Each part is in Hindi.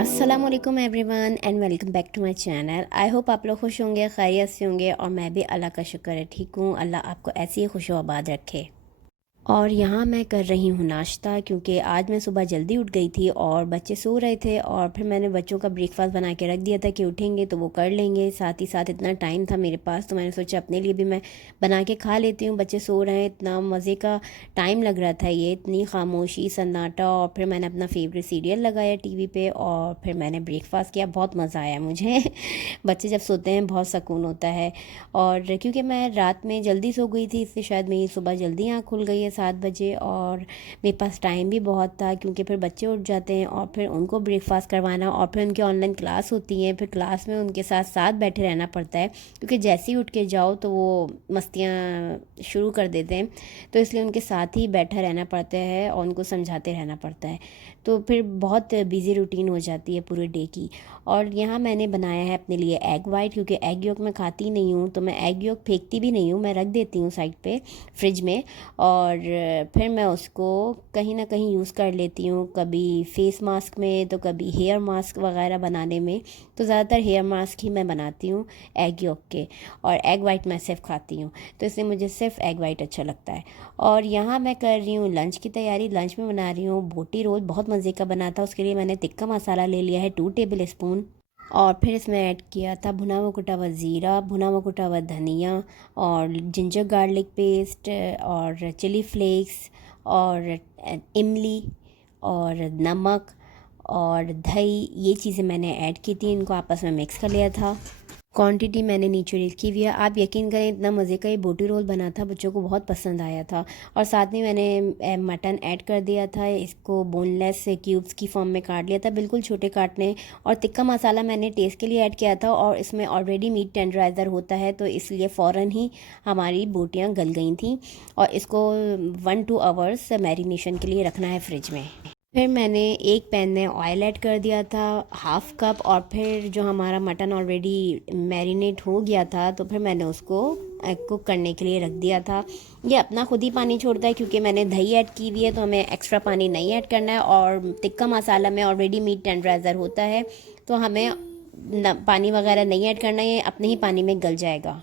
अस्सलाम वालेकुम everyone and welcome back to my channel. I hope आप लोग खुश होंगे, खैरियत से होंगे और मैं भी अल्लाह का शुक्र है ठीक हूँ। अल्लाह आपको ऐसी ही खुश आबाद रखे। और यहाँ मैं कर रही हूँ नाश्ता, क्योंकि आज मैं सुबह जल्दी उठ गई थी और बच्चे सो रहे थे और फिर मैंने बच्चों का ब्रेकफास्ट बना के रख दिया था कि उठेंगे तो वो कर लेंगे। साथ ही साथ इतना टाइम था मेरे पास तो मैंने सोचा अपने लिए भी मैं बना के खा लेती हूँ। बच्चे सो रहे हैं, इतना मज़े का टाइम लग रहा था, ये इतनी खामोशी सन्नाटा। और फिर मैंने अपना फेवरेट सीरियल लगाया टीवी पे और फिर मैंने ब्रेकफास्ट किया। बहुत मज़ा आया मुझे बच्चे जब सोते हैं बहुत सुकून होता है। और क्योंकि मैं रात में जल्दी सो गई थी इसलिए शायद मेरी सुबह जल्दी आँख खुल गई है 7 बजे। और मेरे पास टाइम भी बहुत था क्योंकि फिर बच्चे उठ जाते हैं और फिर उनको ब्रेकफास्ट करवाना और फिर उनकी ऑनलाइन क्लास होती है। फिर क्लास में उनके साथ साथ बैठे रहना पड़ता है क्योंकि जैसे ही उठ के जाओ तो वो मस्तियाँ शुरू कर देते हैं, तो इसलिए उनके साथ ही बैठा रहना पड़ता है और उनको समझाते रहना पड़ता है। तो फिर बहुत बिज़ी रूटीन हो जाती है पूरे डे की। और यहाँ मैंने बनाया है अपने लिए एग वाइट, क्योंकि एग योक मैं खाती नहीं हूँ तो मैं एग योक फेंकती भी नहीं हूँ, मैं रख देती हूँ साइड पे फ्रिज में। और फिर मैं उसको कहीं ना कहीं यूज़ कर लेती हूँ, कभी फेस मास्क में तो कभी हेयर मास्क वगैरह बनाने में। तो ज़्यादातर हेयर मास्क ही मैं बनाती हूँ एग योक के, और एग वाइट मैं सिर्फ खाती हूँ, तो इसलिए मुझे सिर्फ एग वाइट अच्छा लगता है। और यहाँ मैं कर रही हूँ लंच की तैयारी। लंच में बना रही हूँ बोटी रोल, बहुत मज़े का बना था। उसके लिए मैंने तिक्का मसाला ले लिया है 2 टेबल स्पून, और फिर इसमें ऐड किया था भुना हुआ कुटा हुआ ज़ीरा, भुना हुआ कुटा हुआ धनिया और जिंजर गार्लिक पेस्ट और चिली फ्लेक्स और इमली और नमक और दही, ये चीज़ें मैंने ऐड की थी। इनको आपस में मिक्स कर लिया था। क्वांटिटी मैंने नीचे लिखी हुई है, आप यकीन करें इतना मज़े का ये बोटी रोल बना था, बच्चों को बहुत पसंद आया था। और साथ में मैंने मटन ऐड कर दिया था, इसको बोनलेस क्यूब्स की फॉर्म में काट लिया था, बिल्कुल छोटे काटने। और तिक्का मसाला मैंने टेस्ट के लिए ऐड किया था और इसमें ऑलरेडी मीट टेंडराइज़र होता है, तो इसलिए फ़ौरन ही हमारी बोटियाँ गल गई थी। और इसको 1-2 आवर्स मैरिनेशन के लिए रखना है फ्रिज में। फिर मैंने एक पैन में ऑयल ऐड कर दिया था 1/2 कप, और फिर जो हमारा मटन ऑलरेडी मैरिनेट हो गया था तो फिर मैंने उसको कुक करने के लिए रख दिया था। ये अपना खुद ही पानी छोड़ता है क्योंकि मैंने दही ऐड की हुई है, तो हमें एक्स्ट्रा पानी नहीं ऐड करना है। और तिक्का मसाला में ऑलरेडी मीट टेंडराइज़र होता है, तो हमें पानी वगैरह नहीं ऐड करना है, ये अपने ही पानी में गल जाएगा।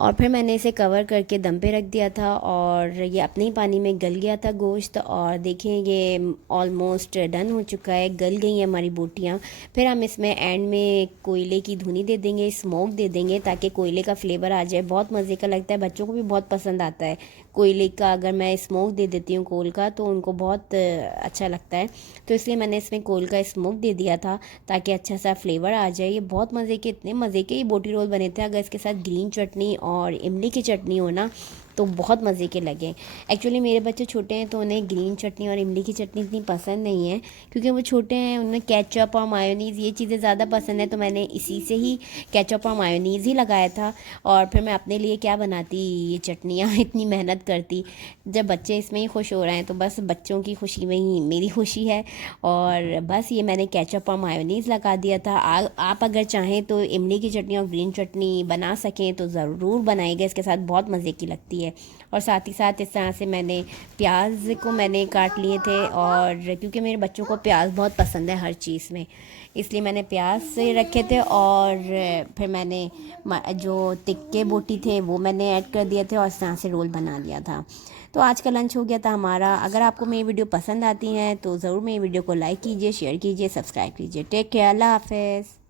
और फिर मैंने इसे कवर करके दम पे रख दिया था और ये अपने ही पानी में गल गया था गोश्त। और देखें ये ऑलमोस्ट डन हो चुका है, गल गई हैं हमारी बोटियाँ। फिर हम इसमें एंड में कोयले की धुनी दे देंगे, स्मोक दे देंगे ताकि कोयले का फ्लेवर आ जाए। बहुत मज़े का लगता है, बच्चों को भी बहुत पसंद आता है कोयले का। अगर मैं स्मोक दे देती हूँ कोल का तो उनको बहुत अच्छा लगता है, तो इसलिए मैंने इसमें कोल का स्मोक दे दिया था ताकि अच्छा सा फ्लेवर आ जाए। ये बहुत मज़े के, इतने मज़े के ये बोटी रोल बने थे। अगर इसके साथ ग्रीन चटनी और इमली की चटनी हो ना तो बहुत मज़े के लगे। एक्चुअली मेरे बच्चे छोटे हैं तो उन्हें ग्रीन चटनी और इमली की चटनी इतनी पसंद नहीं है क्योंकि वो छोटे हैं, उनमें केचप और मायोनीज़ ये चीज़ें ज़्यादा पसंद है, तो मैंने इसी से ही केचप और मायोनीज़ ही लगाया था। और फिर मैं अपने लिए क्या बनाती ये चटनियाँ इतनी मेहनत करती। जब बच्चे इसमें ही खुश हो रहे हैं तो बस बच्चों की खुशी में ही मेरी खुशी है। और बस ये मैंने केचप और मायोनीज़ लगा दिया था। आप अगर चाहें तो इमली की चटनी और ग्रीन चटनी बना सकें तो ज़रूर बनाइएगा, इसके साथ बहुत मज़े की लगती है। और साथ ही साथ इस तरह से मैंने प्याज को मैंने काट लिए थे, और क्योंकि मेरे बच्चों को प्याज बहुत पसंद है हर चीज़ में, इसलिए मैंने प्याज से रखे थे। और फिर मैंने जो तिक्के बोटी थे वो मैंने ऐड कर दिए थे और इस तरह से रोल बना लिया था। तो आज का लंच हो गया था हमारा। अगर आपको मेरी वीडियो पसंद आती हैं तो ज़रूर मेरी वीडियो को लाइक कीजिए, शेयर कीजिए, सब्सक्राइब कीजिए। टेक केयर, अल्लाह हाफ़िज़।